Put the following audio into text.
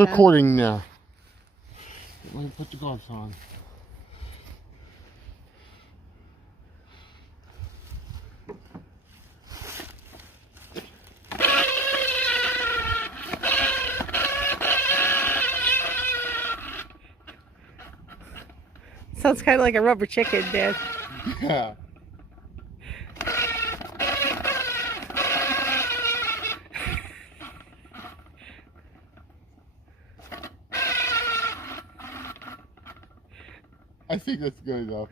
It's recording now. Let me put the gloves on. Sounds kind of like a rubber chicken, Dad. Yeah. I think that's good enough.